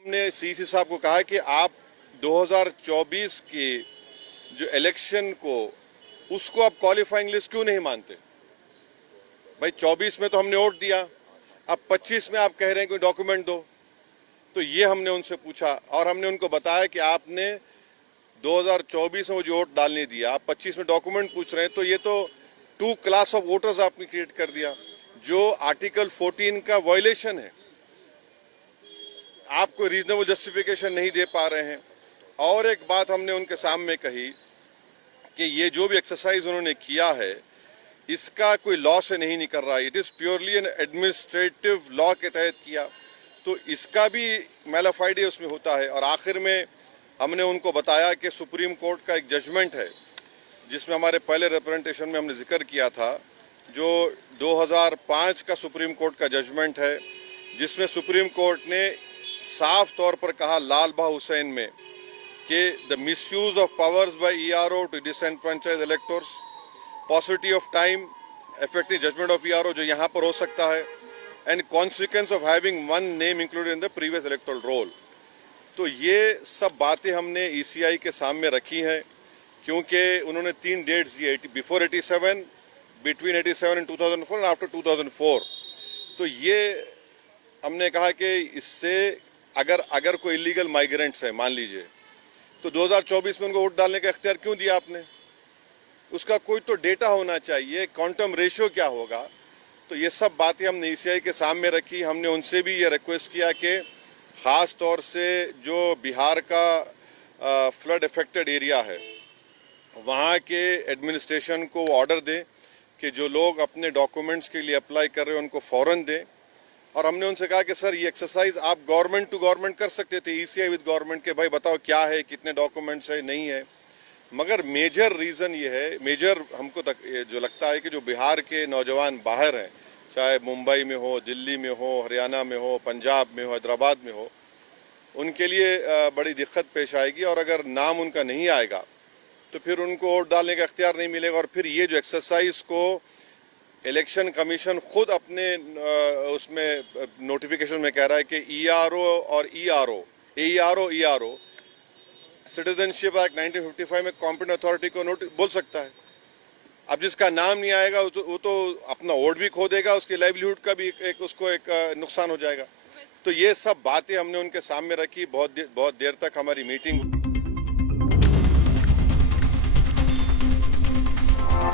हमने सीसी साहब को कहा कि आप 2024 के जो इलेक्शन को उसको आप क्वालिफाइंग लिस्ट क्यों नहीं मानते? भाई 24 में तो हमने वोट दिया, अब 25 में आप कह रहे हैं कोई डॉक्यूमेंट दो। तो ये हमने उनसे पूछा और हमने उनको बताया कि आपने 2024 में वो जो वोट डालने दिया, आप 25 में डॉक्यूमेंट पूछ रहे हैं, तो ये तो 2 क्लास ऑफ वोटर्स आपने क्रिएट कर दिया, जो आर्टिकल 14 का वायलेशन है। आप कोई रीजनेबल जस्टिफिकेशन नहीं दे पा रहे हैं। और एक बात हमने उनके सामने कही कि ये जो भी एक्सरसाइज उन्होंने किया है, इसका कोई लॉ से नहीं निकल रहा है, it is purely N administrative law के तहत किया, तो इसका भी मैलाफाइडे उसमें होता है। और आखिर में हमने उनको बताया कि सुप्रीम कोर्ट का एक जजमेंट है, जिसमें हमारे पहले रिप्रेजेंटेशन में हमने जिक्र किया था, जो 2005 का सुप्रीम कोर्ट का जजमेंट है, जिसमें सुप्रीम कोर्ट ने साफ तौर पर कहा लाल बहा हुसैन में कि the misuse of powers by ERO to disenfranchise electors, possibility of time effective judgement of ERO जो यहाँ पर हो सकता है, and consequence of having one name included in the previous electoral roll. तो ये सब बातें हमने ईसीआई के सामने रखी हैं, क्योंकि उन्होंने 3 डेट्स दिए, before 87, between 87 and 2004 and after 2004। तो ये हमने कहा कि इससे अगर कोई इलीगल माइग्रेंट्स है, मान लीजिए, तो 2024 में उनको वोट डालने का इख्तियार क्यों दिया आपने? उसका कोई तो डेटा होना चाहिए, क्वांटम रेशियो क्या होगा। तो ये सब बातें हमने ईसीआई के सामने रखी। हमने उनसे भी ये रिक्वेस्ट किया कि ख़ास तौर से जो बिहार का फ्लड अफेक्टेड एरिया है, वहाँ के एडमिनिस्ट्रेशन को ऑर्डर दें कि जो लोग अपने डॉक्यूमेंट्स के लिए अप्लाई कर रहे हैं उनको फ़ौरन दें। और हमने उनसे कहा कि सर, ये एक्सरसाइज आप गवर्नमेंट टू गवर्नमेंट कर सकते थे, ईसीआई विद गवर्नमेंट, के भाई बताओ क्या है, कितने डॉक्यूमेंट्स है, नहीं है। मगर मेजर रीज़न ये है, मेजर हमको जो लगता है कि जो बिहार के नौजवान बाहर हैं, चाहे मुंबई में हो, दिल्ली में हो, हरियाणा में हो, पंजाब में हो, हैदराबाद में हो, उनके लिए बड़ी दिक्कत पेश आएगी। और अगर नाम उनका नहीं आएगा तो फिर उनको वोट डालने का इख्तियार नहीं मिलेगा। और फिर ये जो एक्सरसाइज को इलेक्शन कमीशन खुद अपने उसमें नोटिफिकेशन में कह रहा है कि ईआरओ और ईआरओ सिटीजनशिप एक्ट 1955 में कॉम्पिटेंट अथॉरिटी को बोल सकता है। अब जिसका नाम नहीं आएगा वो तो अपना वोट भी खो देगा, उसकी लाइवलीहुड का भी उसको एक नुकसान हो जाएगा। तो ये सब बातें हमने उनके सामने रखी। बहुत देर तक हमारी मीटिंग